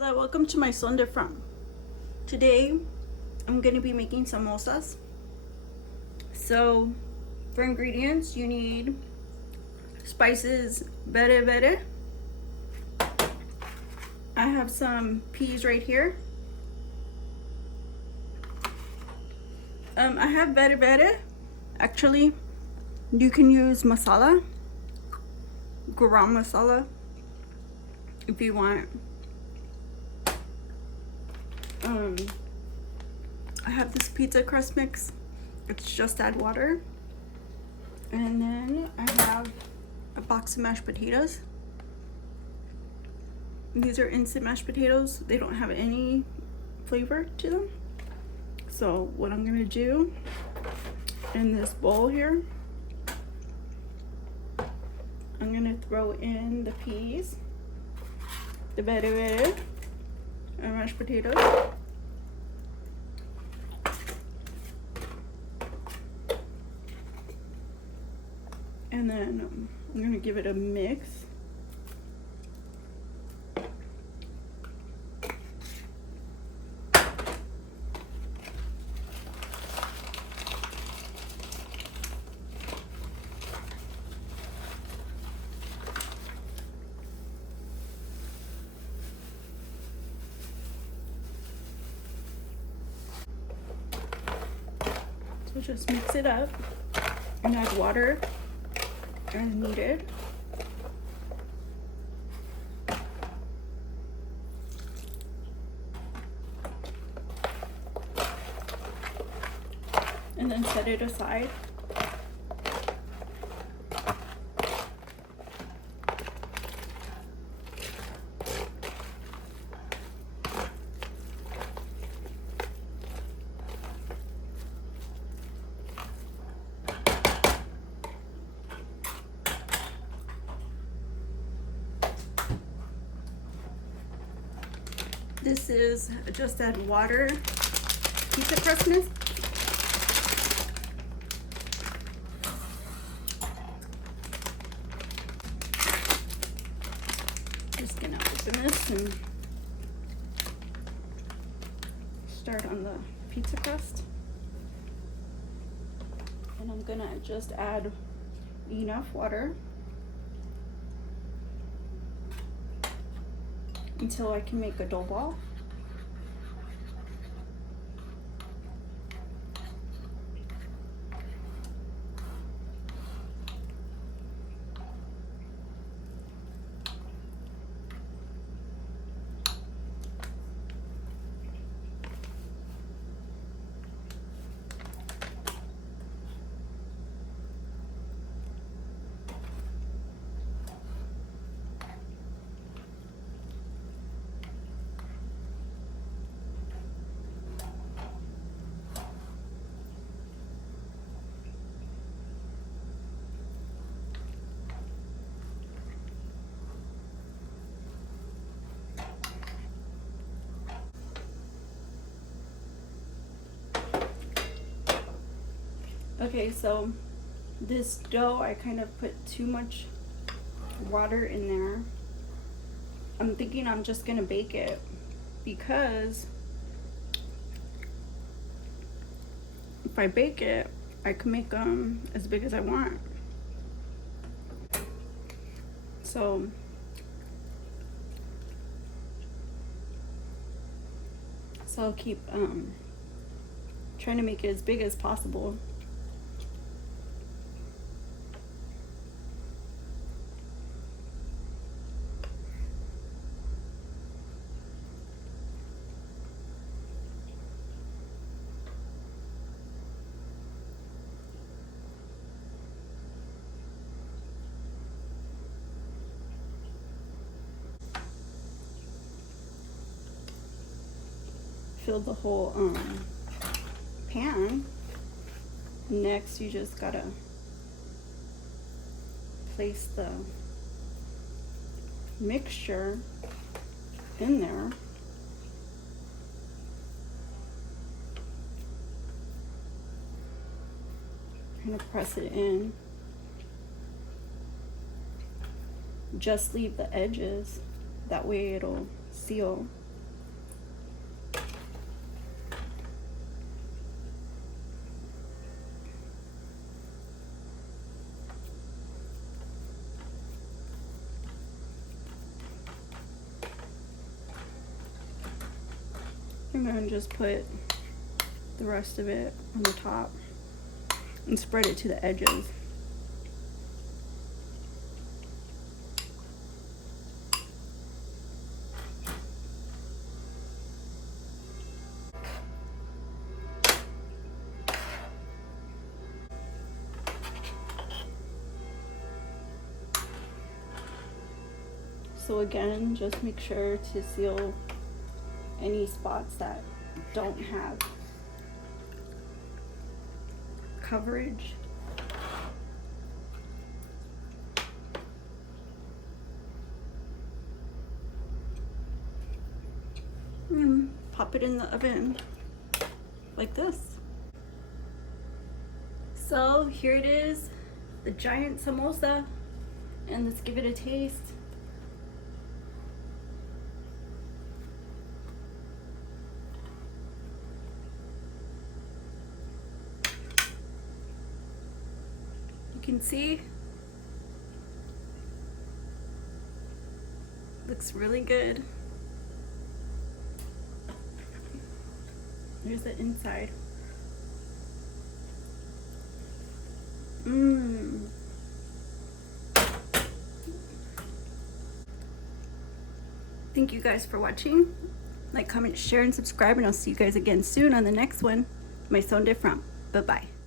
Hola, welcome to my Sunday farm. Today I'm going to be making samosas. So for ingredients you need spices, berbere. I have some peas right here. I have berbere. Actually, you can use masala, garam masala if you want. I have this pizza crust mix. It's just add water. And then I have a box of mashed potatoes. These are instant mashed potatoes. They don't have any flavor to them. So what I'm gonna do in this bowl here, I'm gonna throw in the peas, the berbere, and mashed potatoes. And then I'm gonna give it a mix. So just mix it up and add water as needed. And then set it aside. This is just add water, pizza crust mix. Just gonna open this and start on the pizza crust. And I'm gonna just add enough water until I can make a dough ball. Okay, so this dough, I kind of put too much water in there. I'm thinking I'm just gonna bake it because if I bake it, I can make them as big as I want. So I'll keep trying to make it as big as possible. Fill the whole pan. Next, you just gotta place the mixture in there. Kind of press it in. Just leave the edges, that way it'll seal I'm gonna just put the rest of it on the top and spread it to the edges. So again, just make sure to seal any spots that don't have coverage. And pop it in the oven like this. So here it is, the giant samosa, and let's give it a taste. You can see, looks really good. There's the inside. Thank you guys for watching. Like, comment, share, and subscribe, and I'll see you guys again soon on the next one. My son different. Bye-bye.